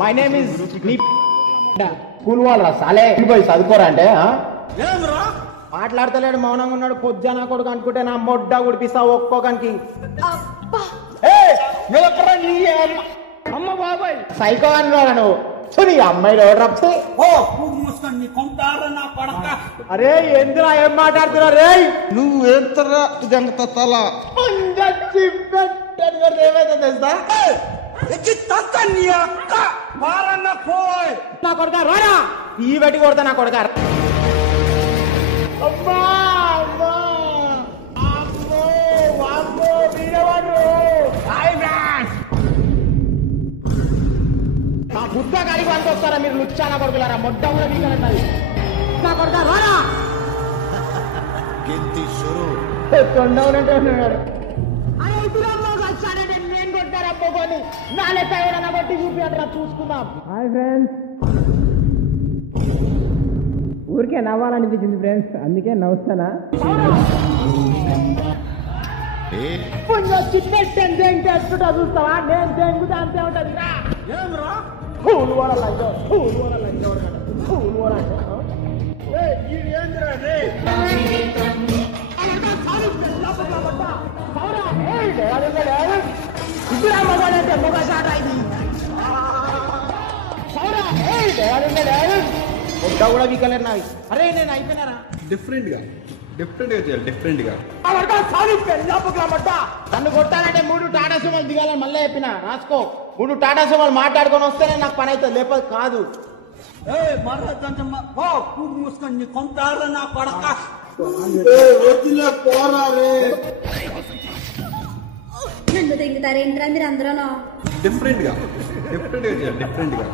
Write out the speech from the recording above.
My name is school వాళ్ళరా సాలే పోయి చదువుకోరా అంటే మాట్లాడతలేడు మౌనంగా ఉన్నాడు. పొద్దున నా కొడుకు అనుకుంటే నా మొడ్డ గుడిపిస్తా ఒక్కొక్కనికి. అమ్మ బాబాయ్ సైకో అన్నాడు నువ్వు. నీ అమ్మాయిలు అరే ఎందురా ఏం మాట్లాడుతున్నా రే నువ్వు ఎంతరా ఇదంత తల ఏమైతే తెలుసా నా కొడుక రారా ఈ బట్టి కొడతా నా కొడుక. అమ్మా అమ్మా అమ్మో వామ్మో వీడవాడు నా బుద్ధ కాడికి వంత వస్తారా మీరు లుచ్చా నా కొడుకులారా మొట్ట కూడా మీకన్నది నా కొడుక రారా తొండవునంటున్నాడు. నేను కొట్టారు అప్పుకొని నా లెక్క ఎవడన్నా కొట్టి చూపి అట్లా చూసుకుందాం. హాయ్ ఫ్రెండ్స్, ఊరికే నవ్వాలనిపించింది ఫ్రెండ్స్, అందుకే నవ్వుస్తానా. చూస్తా చూస్తావా నేను దెంగుతా అంతే ఉంటది. పూలు వాడాలి పూలు వాడాలి మొగ షాట ఇది మొట్ట కూడా వీకలేరు నావి. అరే నేను అయిపోయినారా డిఫరెంట్ గా చేయాలి డిఫరెంట్ గా. నన్ను కొట్టాలంటే 3 టాటా సుమోలు దిగాలని మళ్ళీ చెప్పిన రాసుకో. 3 టాటా సుమోలు మాట్లాడుకొని వస్తేనే నాకు పని అవుతుంది, లేకపోతే కాదు. నన్ను దిగుతారేంట్రా మీరు అందరూ? డిఫరెంట్ గా చేయాలి డిఫరెంట్ గా.